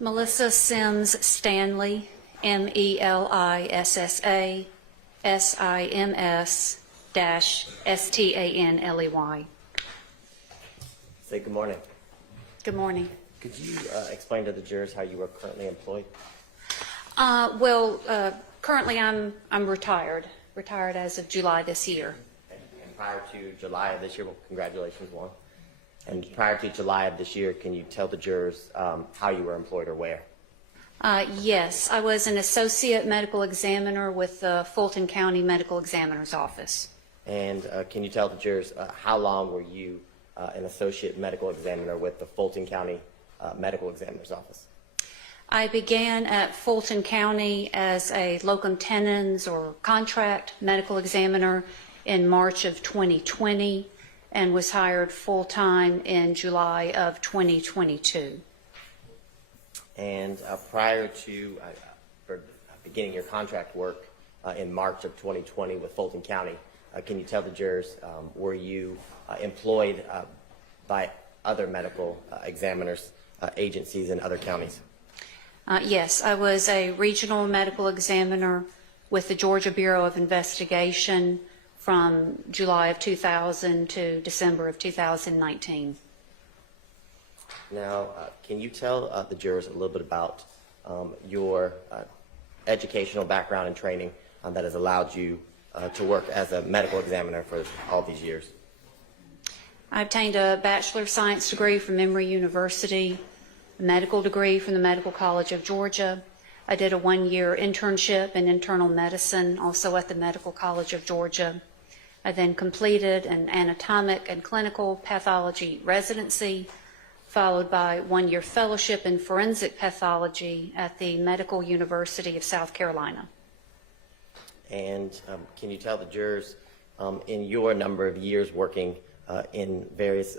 Melissa Sims Stanley, MELISSA-SIMS-STANLEY. Say good morning. Good morning. Could you explain to the jurors how you are currently employed? Currently I'm retired as of July this year. And prior to July of this year, well, congratulations, Juan. And prior to July of this year, can you tell the jurors how you were employed or where? Yes, I was an associate medical examiner with the Fulton County Medical Examiner's Office. And can you tell the jurors how long were you an associate medical examiner with the Fulton County Medical Examiner's Office? I began at Fulton County as a locum tenens or contract medical examiner in March of 2020 and was hired full-time in July of 2022. And prior to beginning your contract work in March of 2020 with Fulton County, can you tell the jurors, were you employed by other medical examiners, agencies in other counties? Yes, I was a regional medical examiner with the Georgia Bureau of Investigation from July of 2000 to December of 2019. Now, can you tell the jurors a little bit about your educational background and training that has allowed you to work as a medical examiner for all these years? I obtained a Bachelor of Science degree from Emory University, a medical degree from the Medical College of Georgia. I did a one-year internship in internal medicine, also at the Medical College of Georgia. I then completed an anatomic and clinical pathology residency, followed by one-year fellowship in forensic pathology at the Medical University of South Carolina. And can you tell the jurors, in your number of years working in various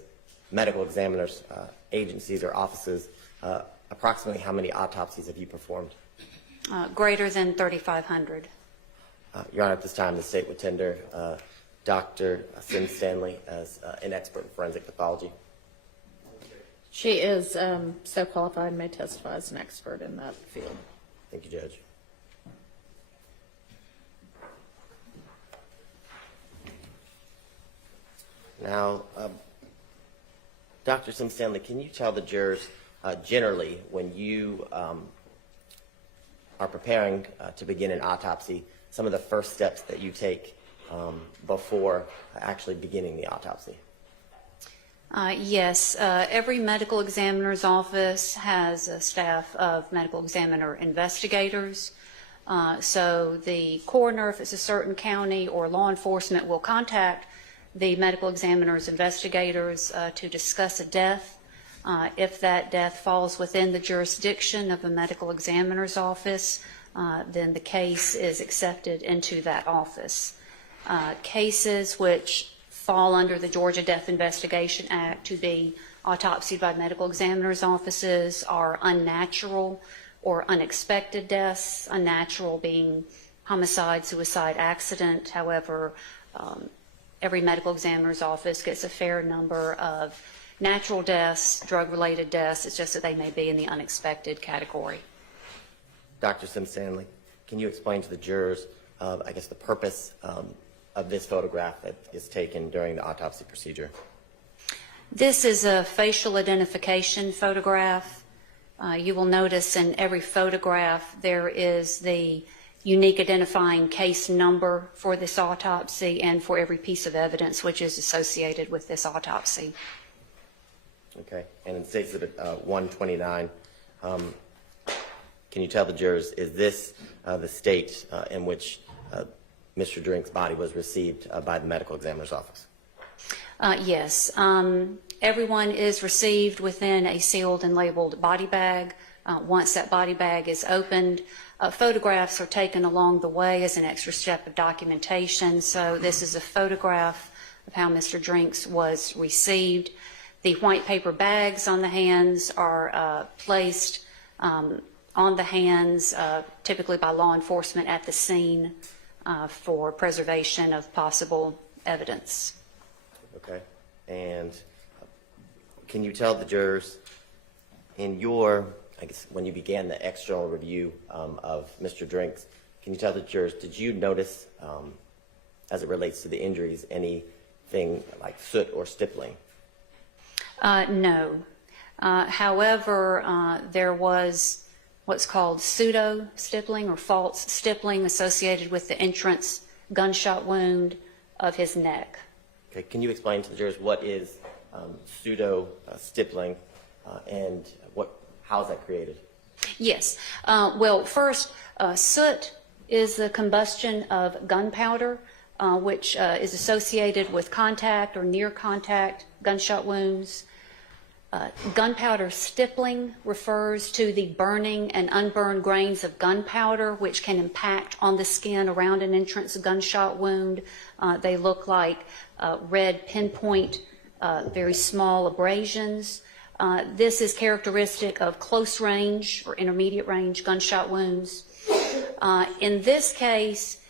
medical examiners, agencies or offices, approximately how many autopsies have you performed? Greater than 3,500. Your Honor, at this time, the state would tender Dr. Sims Stanley as an expert in forensic pathology. She is so qualified and may testify as an expert in that field. Thank you, Judge. Now, Dr. Sims Stanley, can you tell the jurors generally when you are preparing to begin an autopsy, some of the first steps that you take before actually beginning the autopsy? Yes, every medical examiner's office has a staff of medical examiner investigators. So the coroner, if it's a certain county, or law enforcement will contact the medical examiner's investigators to discuss a death. If that death falls within the jurisdiction of a medical examiner's office, then the case is accepted into that office. Cases which fall under the Georgia Death Investigation Act to be autopsied by medical examiner's offices are unnatural or unexpected deaths, unnatural being homicide, suicide, accident. However, every medical examiner's office gets a fair number of natural deaths, drug-related deaths. It's just that they may be in the unexpected category. Dr. Sims Stanley, can you explain to the jurors, I guess, the purpose of this photograph that is taken during the autopsy procedure? This is a facial identification photograph. You will notice in every photograph there is the unique identifying case number for this autopsy and for every piece of evidence which is associated with this autopsy. Okay, and in State Exhibit 129, can you tell the jurors, is this the state in which Mr. Drinks' body was received by the medical examiner's office? Yes. Everyone is received within a sealed and labeled body bag. Once that body bag is opened, photographs are taken along the way as an extra step of documentation. So this is a photograph of how Mr. Drinks was received. The white paper bags on the hands are placed on the hands, typically by law enforcement at the scene for preservation of possible evidence. Okay, and can you tell the jurors, in your I guess, when you began the external review of Mr. Drinks, can you tell the jurors, did you notice, as it relates to the injuries, anything like soot or stippling? No. However, there was what's called pseudo stippling or false stippling associated with the entrance gunshot wound of his neck. Okay, can you explain to the jurors what is pseudo stippling and how is that created? Yes. Well, first, soot is the combustion of gunpowder, which is associated with contact or near contact gunshot wounds. Gunpowder stippling refers to the burning and unburned grains of gunpowder, which can impact on the skin around an entrance gunshot wound. They look like red pinpoint, very small abrasions. This is characteristic of close range or intermediate range gunshot wounds. In this case,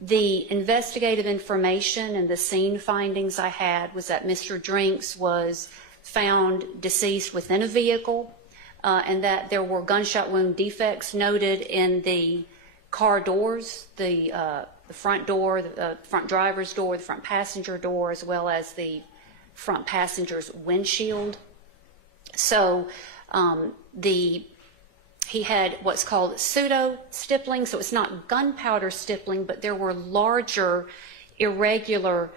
the investigative information and the scene findings I had was that Mr. Drinks was found deceased within a vehicle, and that there were gunshot wound defects noted in the car doors, the front door, the front driver's door, the front passenger door, as well as the front passenger's windshield. So he had what's called pseudo stippling, so it's not gunpowder stippling, but there were larger irregular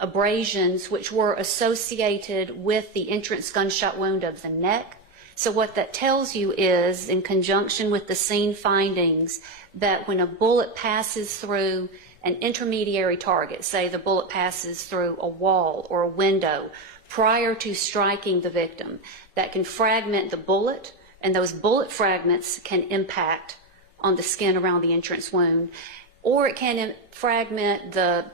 abrasions which were associated with the entrance gunshot wound of the neck. So what that tells you is, in conjunction with the scene findings, that when a bullet passes through an intermediary target, say the bullet passes through a wall or a window prior to striking the victim, that can fragment the bullet, and those bullet fragments can impact on the skin around the entrance wound, or it can fragment the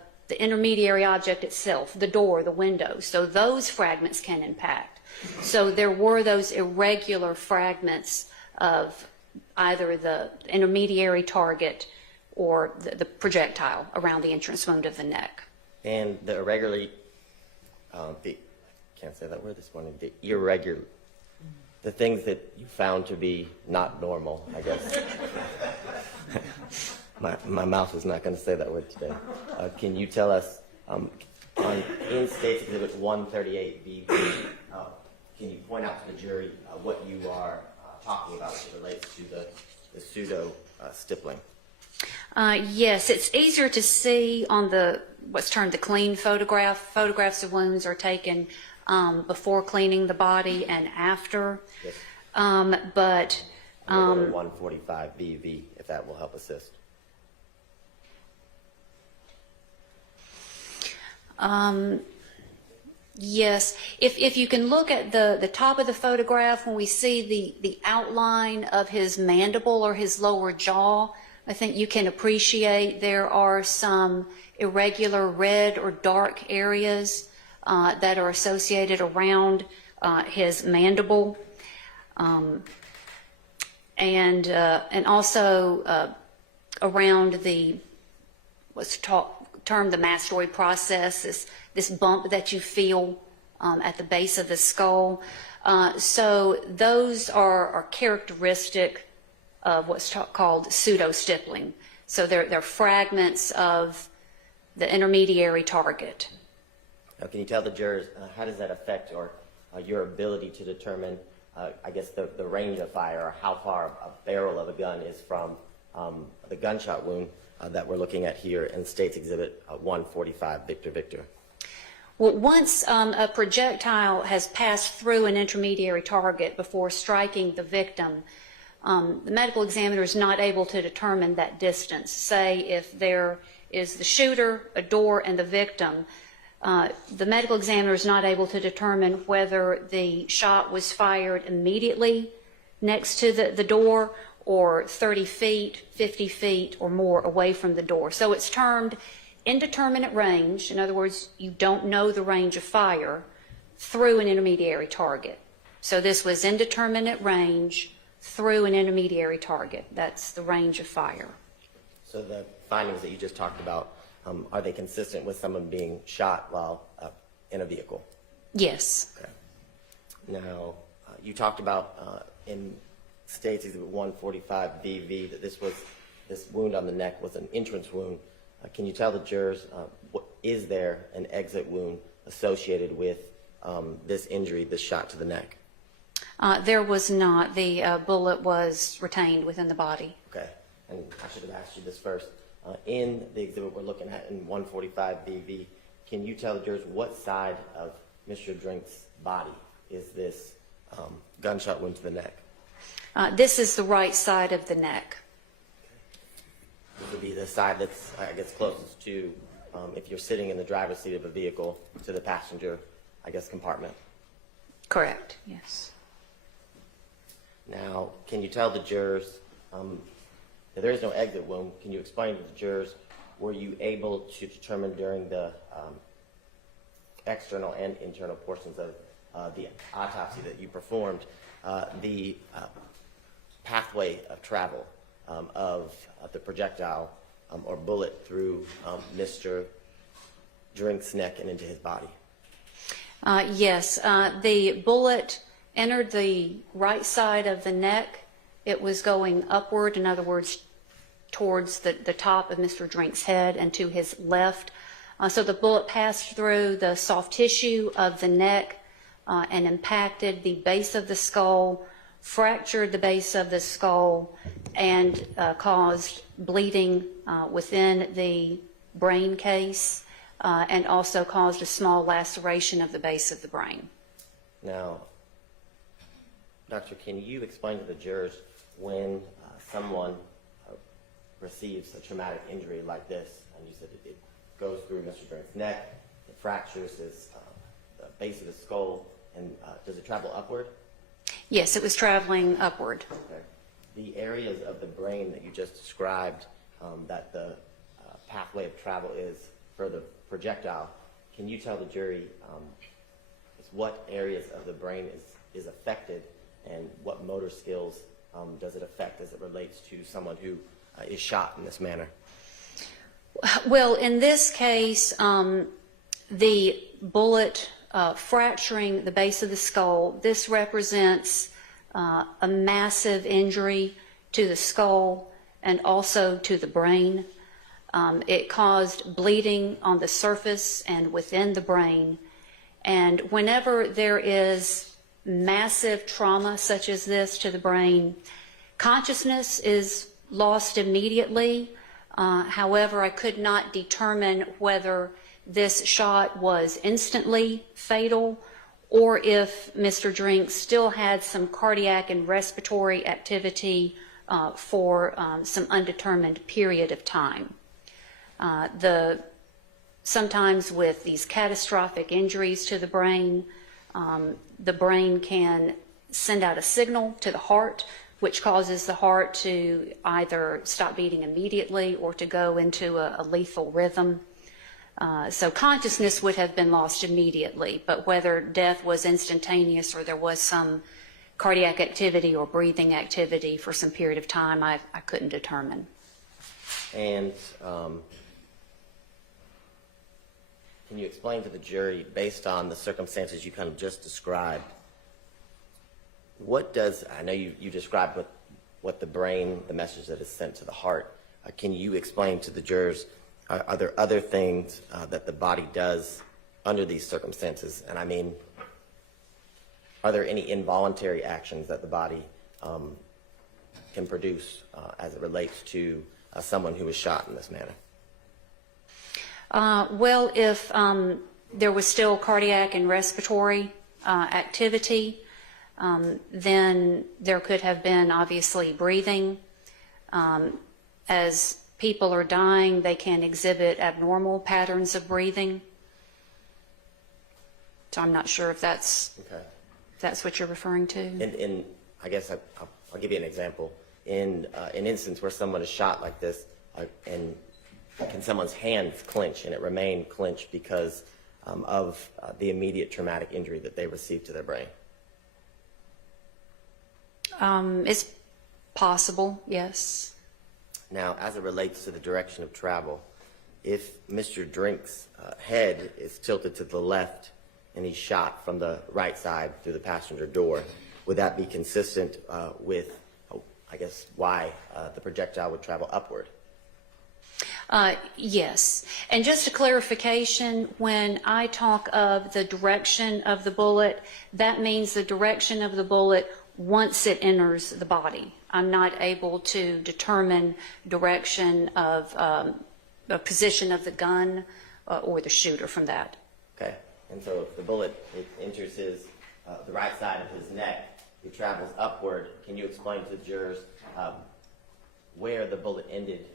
intermediary object itself, the door, the window. So those fragments can impact. So there were those irregular fragments of either the intermediary target or the projectile around the entrance wound of the neck. And the irregularly, can't say that word this morning, the irregular, the things that you found to be not normal, I guess. My mouth is not going to say that word today. Can you tell us, in State's Exhibit 138B, can you point out to the jury what you are talking about as it relates to the pseudo stippling? Yes, it's easier to see on what's termed the clean photograph. Photographs of wounds are taken before cleaning the body and after. Yes. But 145BV, if that will help assist. Yes, if you can look at the top of the photograph, when we see the outline of his mandible or his lower jaw, I think you can appreciate there are some irregular red or dark areas that are associated around his mandible, and also around what's termed the mastoid process, this bump that you feel at the base of the skull. So those are characteristic of what's called pseudo-stippling. So they're fragments of the intermediary target. Now, can you tell the jurors, how does that affect your ability to determine, I guess, the range of fire, or how far a barrel of a gun is from the gunshot wound that we're looking at here in State's Exhibit 145, Victor Victor? Well, once a projectile has passed through an intermediary target before striking the victim, the medical examiner is not able to determine that distance. Say if there is the shooter, a door, and the victim, the medical examiner is not able to determine whether the shot was fired immediately next to the door or 30 feet, 50 feet, or more away from the door. So it's termed indeterminate range. In other words, you don't know the range of fire through an intermediary target. So this was indeterminate range through an intermediary target. That's the range of fire. So the findings that you just talked about, are they consistent with someone being shot while in a vehicle? Yes. Okay. Now, you talked about in states Exhibit 145 BV that this wound on the neck was an entrance wound. Can you tell the jurors, is there an exit wound associated with this injury, this shot to the neck? There was not. The bullet was retained within the body. Okay, and I should have asked you this first. In the exhibit we're looking at in 145 BV, can you tell the jurors what side of Mr. Drinks' body is this gunshot wound to the neck? This is the right side of the neck. This would be the side that's, I guess, closest to, if you're sitting in the driver's seat of a vehicle, to the passenger, I guess, compartment. Correct, yes. Now, can you tell the jurors, if there is no exit wound, can you explain to the jurors, were you able to determine during the external and internal portions of the autopsy that you performed the pathway of travel of the projectile or bullet through Mr. Drinks' neck and into his body? Yes, the bullet entered the right side of the neck. It was going upward, in other words, towards the top of Mr. Drinks' head and to his left. So the bullet passed through the soft tissue of the neck and impacted the base of the skull, fractured the base of the skull, and caused bleeding within the brain case, and also caused a small laceration of the base of the brain. Now, Doctor, can you explain to the jurors when someone receives a traumatic injury like this, and you said it goes through Mr. Drinks' neck, it fractures his the base of his skull, and does it travel upward? Yes, it was traveling upward. Okay. The areas of the brain that you just described, that the pathway of travel is for the projectile, can you tell the jury what areas of the brain is affected, and what motor skills does it affect as it relates to someone who is shot in this manner? Well, in this case, the bullet fracturing the base of the skull, this represents a massive injury to the skull and also to the brain. It caused bleeding on the surface and within the brain. And whenever there is massive trauma such as this to the brain, consciousness is lost immediately. However, I could not determine whether this shot was instantly fatal or if Mr. Drinks still had some cardiac and respiratory activity for some undetermined period of time. Sometimes with these catastrophic injuries to the brain can send out a signal to the heart, which causes the heart to either stop beating immediately or to go into a lethal rhythm. So consciousness would have been lost immediately, but whether death was instantaneous or there was some cardiac activity or breathing activity for some period of time, I couldn't determine. And can you explain to the jury, based on the circumstances you kind of just described, what does, I know you described what the brain, the message that is sent to the heart. Can you explain to the jurors, are there other things that the body does under these circumstances? And I mean, are there any involuntary actions that the body can produce as it relates to someone who was shot in this manner? Well, if there was still cardiac and respiratory activity, then there could have been obviously breathing. As people are dying, they can exhibit abnormal patterns of breathing. So I'm not sure if that's what you're referring to. I guess I'll give you an example. In an instance where someone is shot like this, and can someone's hands clench and it remain clenched because of the immediate traumatic injury that they received to their brain? It's possible, yes. Now, as it relates to the direction of travel, if Mr. Drinks' head is tilted to the left and he's shot from the right side through the passenger door, would that be consistent with guess, why the projectile would travel upward. Yes. And just a clarification, when I talk of the direction of the bullet, that means the direction of the bullet once it enters the body. I'm not able to determine direction of the position of the gun or the shooter from that. Okay. And so if the bullet enters the right side of his neck, it travels upward. Can you explain to the jurors where the bullet ended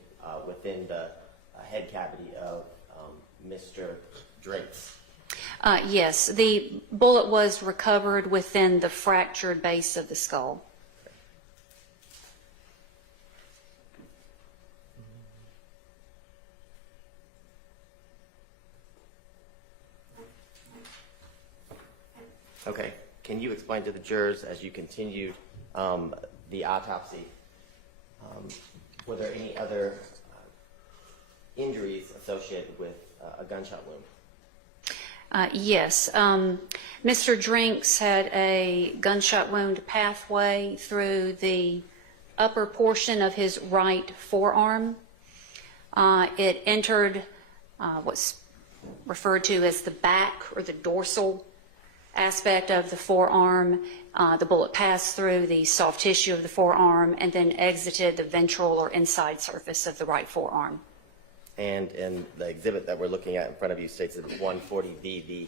within the head cavity of Mr. Drinks? Yes, the bullet was recovered within the fractured base of the skull. Okay. Can you explain to the jurors, as you continued the autopsy, were there any other injuries associated with a gunshot wound? Yes. Mr. Drinks had a gunshot wound pathway through the upper portion of his right forearm. It entered what's referred to as the back or the dorsal aspect of the forearm. The bullet passed through the soft tissue of the forearm and then exited the ventral or inside surface of the right forearm. And in the exhibit that we're looking at in front of you states that 140VV,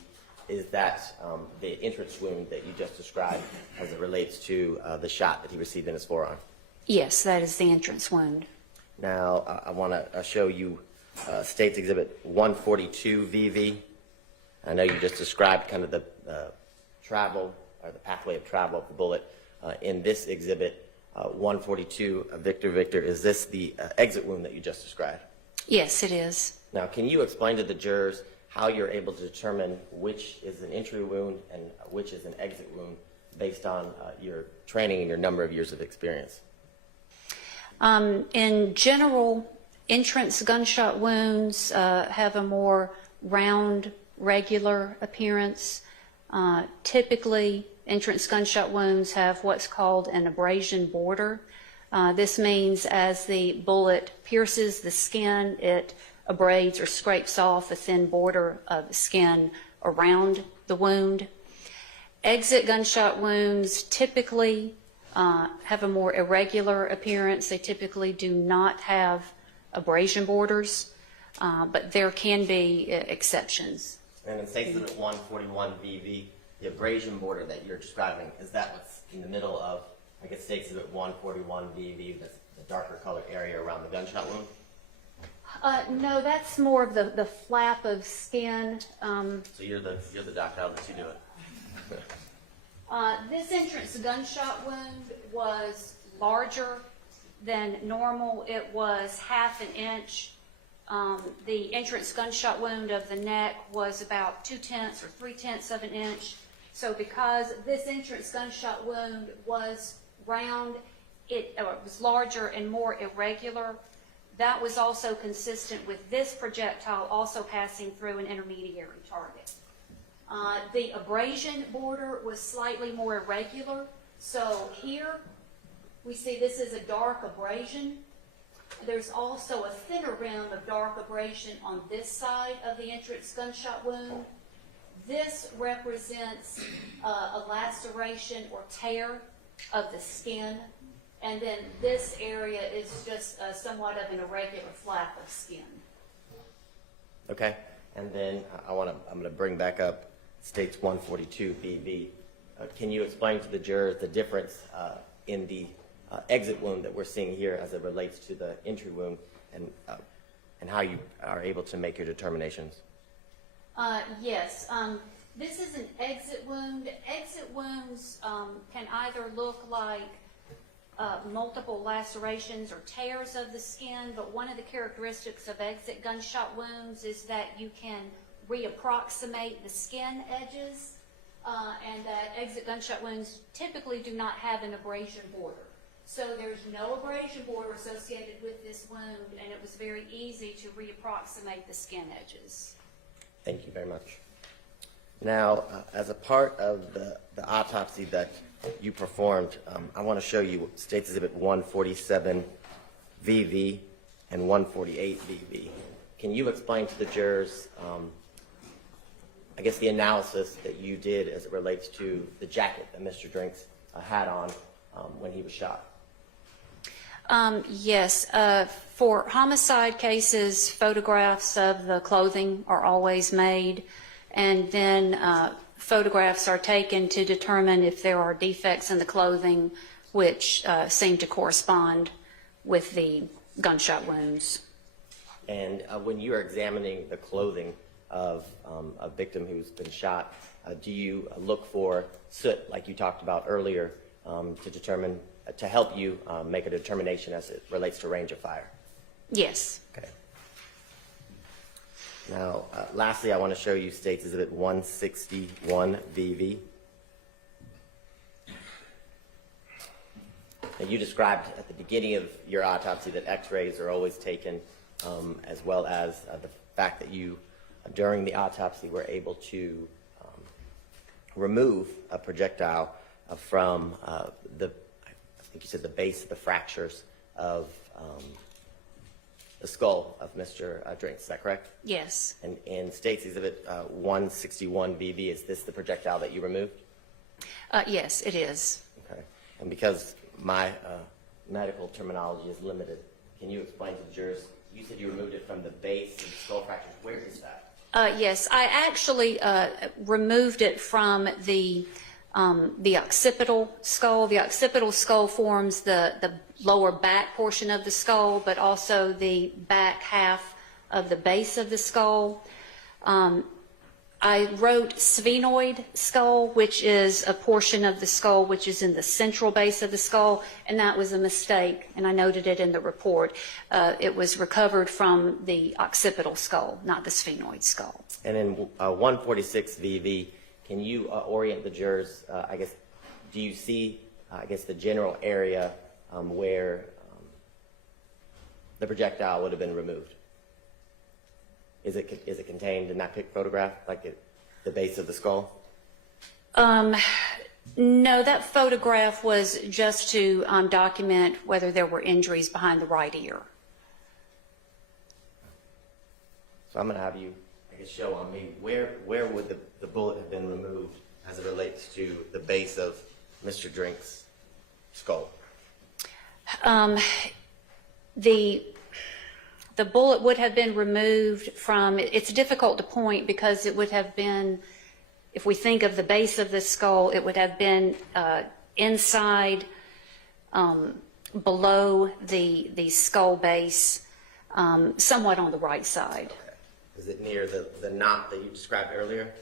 is that the entrance wound that you just described as it relates to the shot that he received in his forearm? Yes, that is the entrance wound. Now, I want to show you State's Exhibit 142VV. I know you just described kind of the travel or the pathway of travel of the bullet. In this exhibit, 142, Victor, is this the exit wound that you just described? Yes, it is. Now, can you explain to the jurors how you're able to determine which is an entry wound and which is an exit wound based on your training and your number of years of experience? In general, entrance gunshot wounds have a more round, regular appearance. Typically, entrance gunshot wounds have what's called an abrasion border. This means as the bullet pierces the skin, it abrades or scrapes off a thin border of the skin around the wound. Exit gunshot wounds typically have a more irregular appearance. They typically do not have abrasion borders, but there can be exceptions. And in State's Exhibit 141VV, the abrasion border that you're describing, is that what's in the middle of, I guess, State's Exhibit 141VV, the darker colored area around the gunshot wound? No, that's more of the flap of skin. So you're the doctor, I'll let you do it. This entrance gunshot wound was larger than normal. It was 1/2 inch. The entrance gunshot wound of the neck was about 2/10 or 3/10 of an inch. So because this entrance gunshot wound was round, it was larger and more irregular. That was also consistent with this projectile also passing through an intermediary target. The abrasion border was slightly more irregular. So here we see this is a dark abrasion. There's also a thinner rim of dark abrasion on this side of the entrance gunshot wound. This represents a laceration or tear of the skin. And then this area is just somewhat of an irregular flap of skin. Okay. And then I'm going to bring back up State's 142VV. Can you explain to the jurors the difference in the exit wound that we're seeing here as it relates to the entry wound and how you are able to make your determinations? Yes. This is an exit wound. Exit wounds can either look like multiple lacerations or tears of the skin, but one of the characteristics of exit gunshot wounds is that you can reapproximate the skin edges, and that exit gunshot wounds typically do not have an abrasion border. So there's no abrasion border associated with this wound, and it was very easy to reapproximate the skin edges. Thank you very much. Now, as a part of the autopsy that you performed. I want to show you States Exhibit 147 VV and 148 VV. Can you explain to the jurors, I guess, the analysis that you did as it relates to the jacket that Mr. Drinks had on when he was shot? Yes. For homicide cases, photographs of the clothing are always made, and then photographs are taken to determine if there are defects in the clothing which seem to correspond with the gunshot wounds. And when you are examining the clothing of a victim who's been shot, do you look for soot, like you talked about earlier, to help you make a determination as it relates to range of fire? Yes. Okay. Now, lastly, I want to show you States Exhibit 161 VV. And you described at the beginning of your autopsy that x-rays are always taken, as well as the fact that you, during the autopsy, were able to remove a projectile from I think you said the base of the fractures of the skull of Mr. Drinks. Is that correct? Yes. And in States Exhibit 161 VV, is this the projectile that you removed? Yes, it is. Okay. And because my medical terminology is limited, can you explain to the jurors, you said you removed it from the base of the skull fractures. Where is that? Yes, I actually removed it from the occipital skull. The occipital skull forms the lower back portion of the skull, but also the back half of the base of the skull. I wrote sphenoid skull, which is a portion of the skull which is in the central base of the skull, and that was a mistake, and I noted it in the report. It was recovered from the occipital skull, not the sphenoid skull. And in 146 VV, can you orient the jurors, I guess, do you see, I guess, the general area where the projectile would have been removed? Is it contained in that photograph, like the base of the skull? No, that photograph was just to document whether there were injuries behind the right ear. So I'm going to have you, I guess, show on me where would the bullet have been removed as it relates to the base of Mr. Drinks' skull? The bullet would have been removed from, it's difficult to point because it would have been, if we think of the base of the skull, it would have been inside, below the skull base, somewhat on the right side. Okay. Is it near the knot that you described earlier?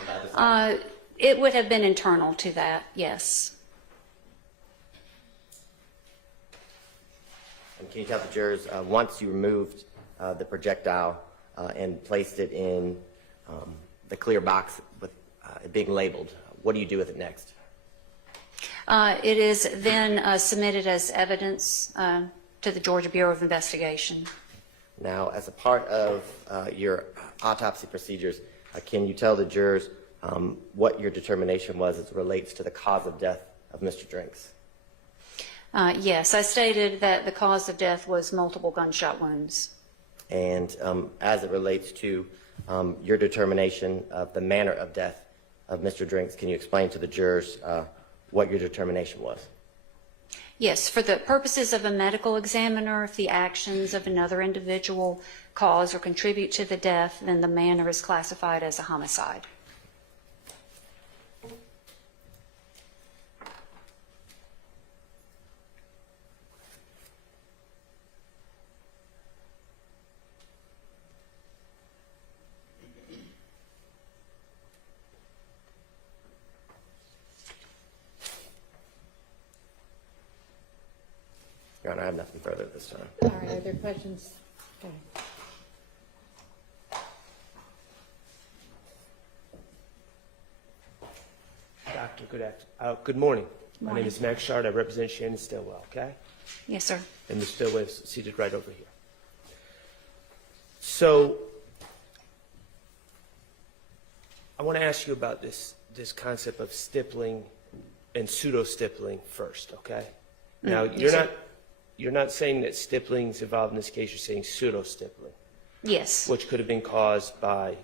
On the other side? It would have been internal to that, yes. And can you tell the jurors, once you removed the projectile and placed it in the clear box with it being labeled, what do you do with it next? It is then submitted as evidence to the Georgia Bureau of Investigation. Now, as a part of your autopsy procedures, can you tell the jurors what your determination was as it relates to the cause of death of Mr. Drinks? Yes, I stated that the cause of death was multiple gunshot wounds. And as it relates to your determination of the manner of death of Mr. Drinks, can you explain to the jurors what your determination was? Yes, for the purposes of a medical examiner, if the actions of another individual cause or contribute to the death, then the manner is classified as a homicide. Your Honor, I have nothing further at this time. All right, are there questions? Okay. Doctor, good morning. My name is Max Shard. I represent Shannon Stillwell, okay? Yes, sir. And Ms. Stillwell is seated right over here. So, I want to ask you about this concept of stippling and pseudo-stippling first, okay? Mm, Now, yes, you're not saying that stippling's involved in this case, you're saying pseudo-stippling, Yes. which could have been caused by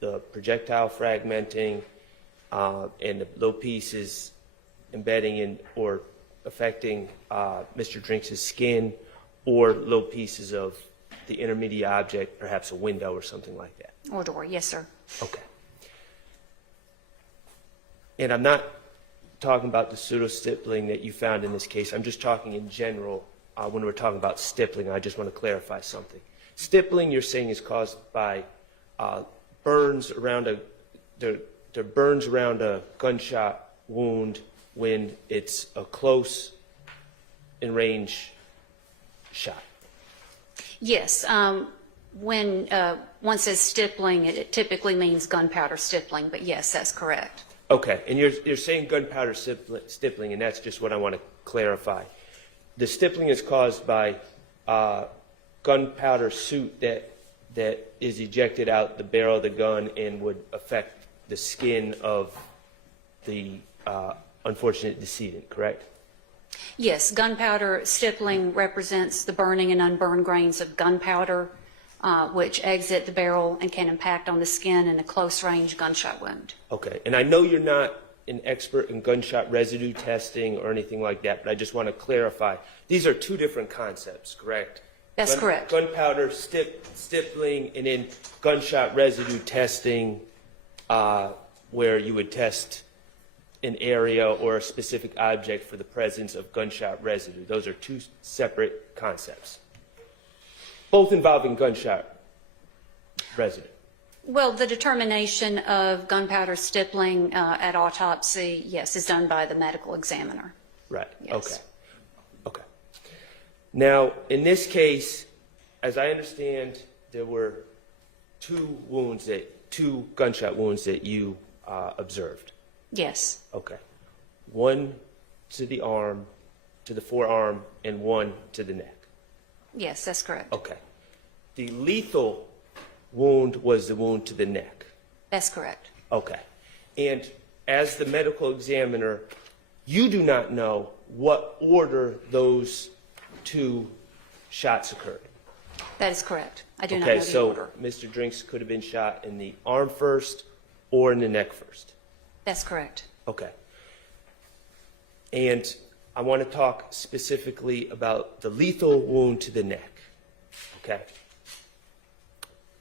the projectile fragmenting and the little pieces embedding in or affecting Mr. Drinks' skin, or little pieces of the intermediate object, perhaps a window or something like that. Or door, yes, sir. Okay. And I'm not talking about the pseudo-stippling that you found in this case. I'm just talking in general when we're talking about stippling. I just want to clarify something. Stippling, you're saying, is caused by burns around a gunshot wound when it's a close and range shot. Yes. When one says stippling, it typically means gunpowder stippling, but yes, that's correct. Okay, and you're saying gunpowder stippling, and that's just what I want to clarify. The stippling is caused by gunpowder soot that is ejected out the barrel of the gun and would affect the skin of the unfortunate decedent, correct? Yes, gunpowder stippling represents the burning and unburned grains of gunpowder, which exit the barrel and can impact on the skin in a close-range gunshot wound. Okay, and I know you're not an expert in gunshot residue testing or anything like that, but I just want to clarify. These are two different concepts, correct? That's correct. Gunpowder stippling and then gunshot residue testing, where you would test an area or a specific object for the presence of gunshot residue. Those are two separate concepts, both involving gunshot residue. Well, the determination of gunpowder stippling at autopsy, yes, is done by the medical examiner. Right, Yes. okay. Okay. Now, in this case, as I understand, there were two gunshot wounds that you observed. Yes, Okay. One to the arm, to the forearm, and one to the neck. yes, that's correct. Okay. The lethal wound was the wound to the neck. That's correct. Okay. And as the medical examiner, you do not know what order those two shots occurred. That is correct. I do not know Okay, the so order. Mr. Drinks could have been shot in the arm first or in the neck first. That's correct. Okay. And I want to talk specifically about the lethal wound to the neck. Okay.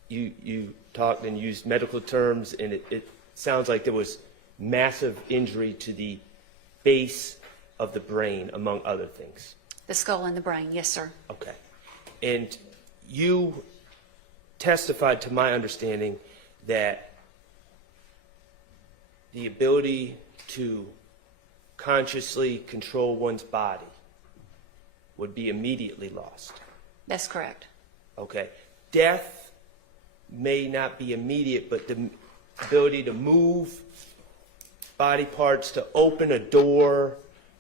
You talked and used medical terms, and it sounds like there was massive injury to the base of the brain, among other things. The skull and the brain, yes, sir. Okay. And you testified, to my understanding, that the ability to consciously control one's body would be immediately lost. That's correct. Okay. Death may not be immediate, but the ability to move body parts, to open a door,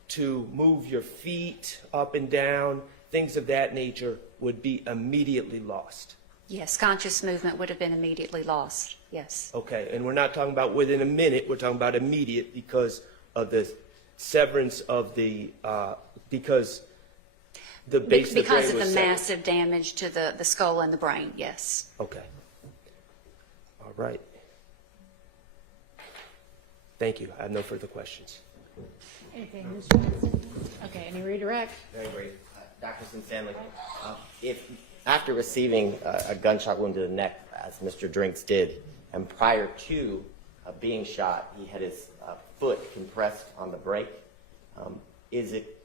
to move your feet up and down, things of that nature would be immediately lost. Yes, conscious movement would have been immediately lost. Yes. Okay, and we're not talking about within a minute, we're talking about immediate because of the severance of the, because the base of the brain Because of was the severed. massive damage to the skull and the brain, yes. Okay. All right. Thank you. I have no further questions. Anything, Mr. Johnson? Okay, any redirect? Very great. Dr. Sims Stanley, if after receiving a gunshot wound to the neck, as Mr. Drinks did, and prior to being shot, he had his foot compressed on the brake, is it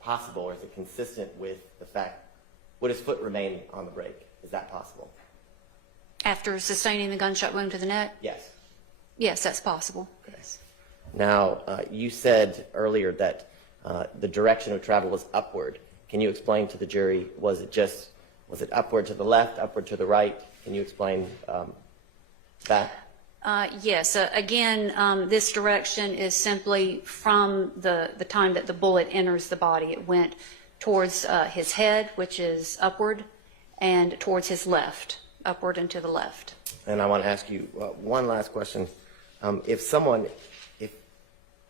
possible, or is it consistent with the fact, would his foot remain on the brake? Is that possible? After sustaining the gunshot wound to the neck? Yes. Yes, that's possible. Now, you said earlier that the direction of travel was upward. Can you explain to the jury, was it upward to the left, upward to the right? Can you explain that? Yes. Again, this direction is simply from the time that the bullet enters the body. It went towards his head, which is upward, and towards his left, upward and to the left. And I want to ask you one last question. If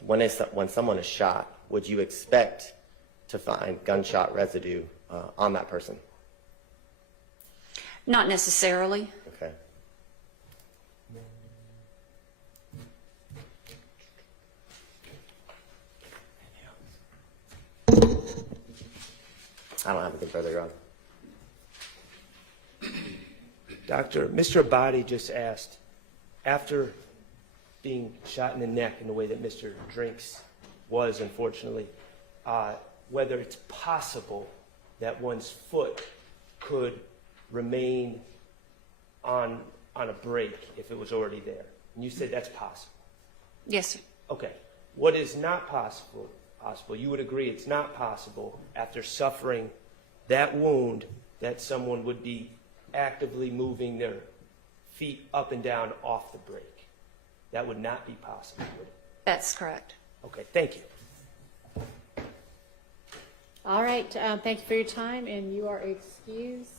when someone is shot, would you expect to find gunshot residue on that person? Not necessarily. Okay. I don't have anything further on. Doctor, Mr. Abbate just asked, after being shot in the neck in the way that Mr. Drinks was, unfortunately, whether it's possible that one's foot could remain on a break if it was already there. And you said that's possible. Yes, sir. Okay. What is not possible, you would agree it's not possible after suffering that wound that someone would be actively moving their feet up and down off the break. That would not be possible, would it? That's correct. Okay, thank you. All right, thank you for your time, and you are excused.